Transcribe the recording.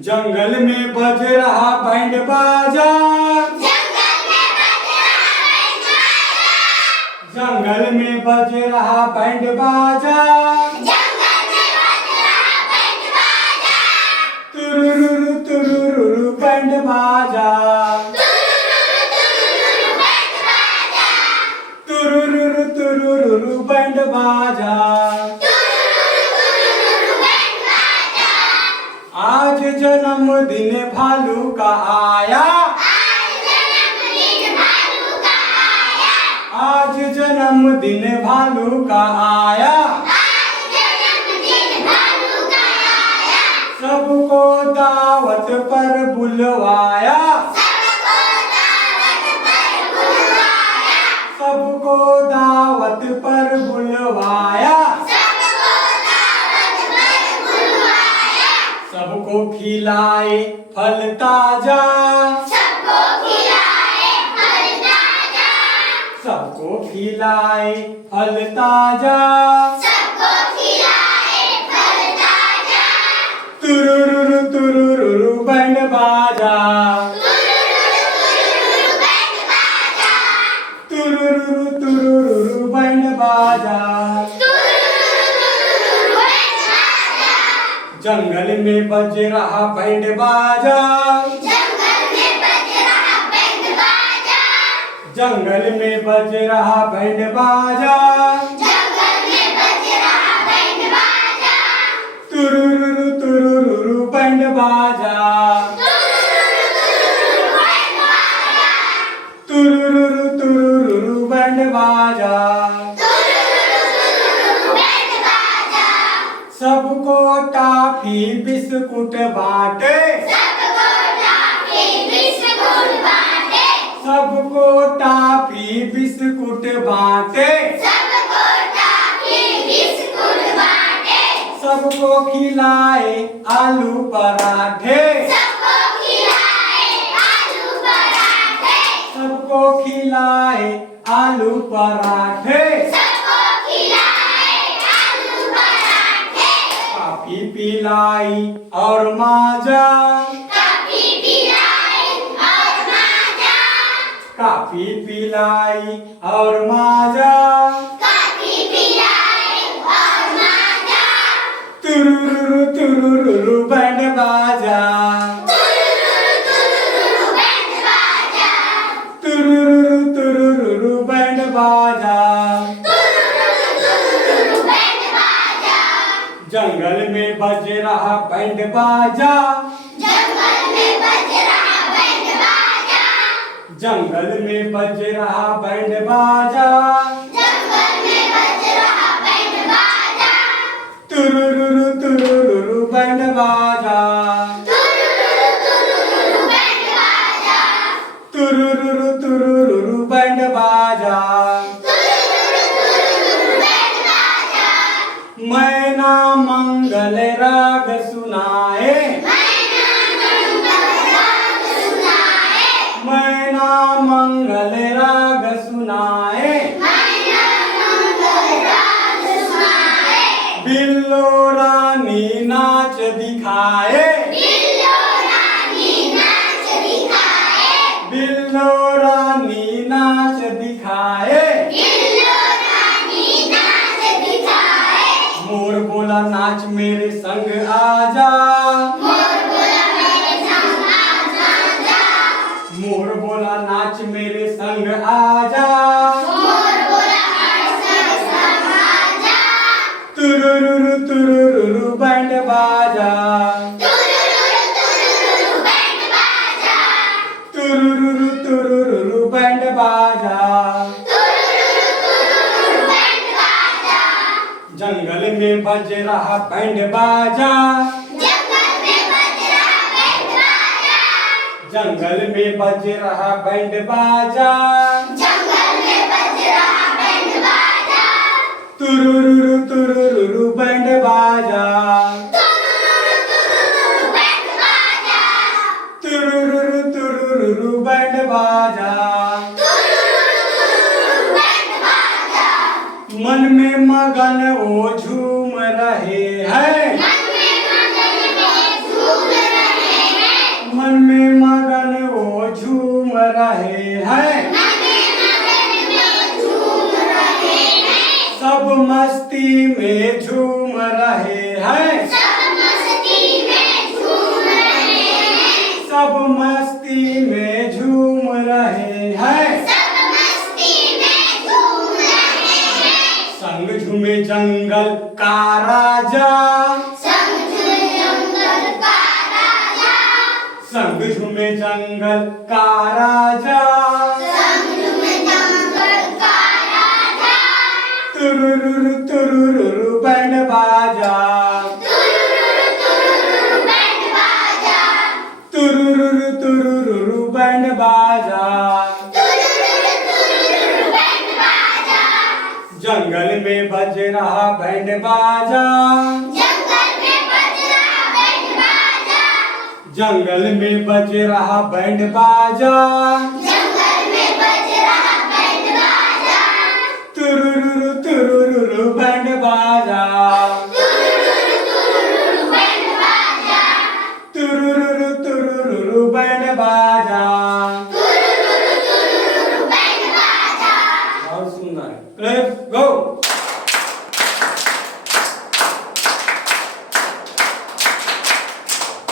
जंगल में बज रहा बैंड बाजा, जंगल में बज रहा बैंड बाजा, तुरुरुरु तुरुरुरु बैंड बाजा, तुरुरुरु तुरुरुरु बैंड बाजा। आज जन्मदिन भालू का आया, आज जन्मदिन भालू का आया, सबको दावत पर बुलवाया, सबको दावत पर बुलवाया, सबको खिलाए फल ताजा, सबको खिलाए फल ताजा, तुरुरुरु तुरुरुरु बैंड बाजा, तुरुरुरु तुरुरुरु बैंड बाजा। जंगल में बज रहा बैंड बाजा, जंगल में बज रहा बैंड बाजा, तुरुरुरु तुरुरुरु बैंड बाजा, तुरुरुरु तुरुरुरु बैंड बाजा। सबको टॉफी बिस्कुट बांटे, सबको टॉफी बिस्कुट बांटे, सबको खिलाए आलू पराठे, सबको खिलाए आलू पराठे, कॉफी पिलाई और माजा, कॉफी पिलाई और माजा, तुरुरुरु तुरुरुरु बैंड बाजा, तुरुरुरु तुरुरुरु बैंड बाजा। जंगल में बज रहा बैंड बाजा, जंगल में बज रहा बैंड बाजा, तुरुरुरु तुरुरुरु बैंड बाजा, तुरुरुरु तुरुरुरु बैंड बाजा। मैना मंगल राग सुनाए, मैना मंगल राग सुनाए, बिल्लो रानी नाच दिखाए, बिल्लो रानी नाच दिखाए, मोर बोला नाच मेरे संग आजा, मोर बोला नाच मेरे संग आजा, तुरुरुरु तुरुरुरु बैंड बाजा, तुरुरुरु तुरुरुरु बैंड बाजा। जंगल में बज रहा बैंड बाजा, जंगल में बज रहा बैंड बाजा, तुरुरुरु तुरुरुरु बैंड बाजा, तुरुरुरु तुरुरुरु बैंड बाजा। मन में मगन वो झूम रहे हैं, रहे हैं, सब मस्ती में झूम रहे हैं, सब मस्ती में झूम रहे हैं। संग झूमे जंगल का राजा, संग झूमे जंगल का राजा, तुरुरुरु तुरुरुरु बैंड बाजा, तुरुरुरु तुरुरुरु बैंड बाजा। जंगल में बज रहा बैंड बाजा, जंगल में बज रहा बैंड बाजा, तुरुरुरु तुरुरुरु बैंड बाजा, तुरुरुरु तुरुरुरु बैंड बाजा। बहुत सुंदर। Let's go.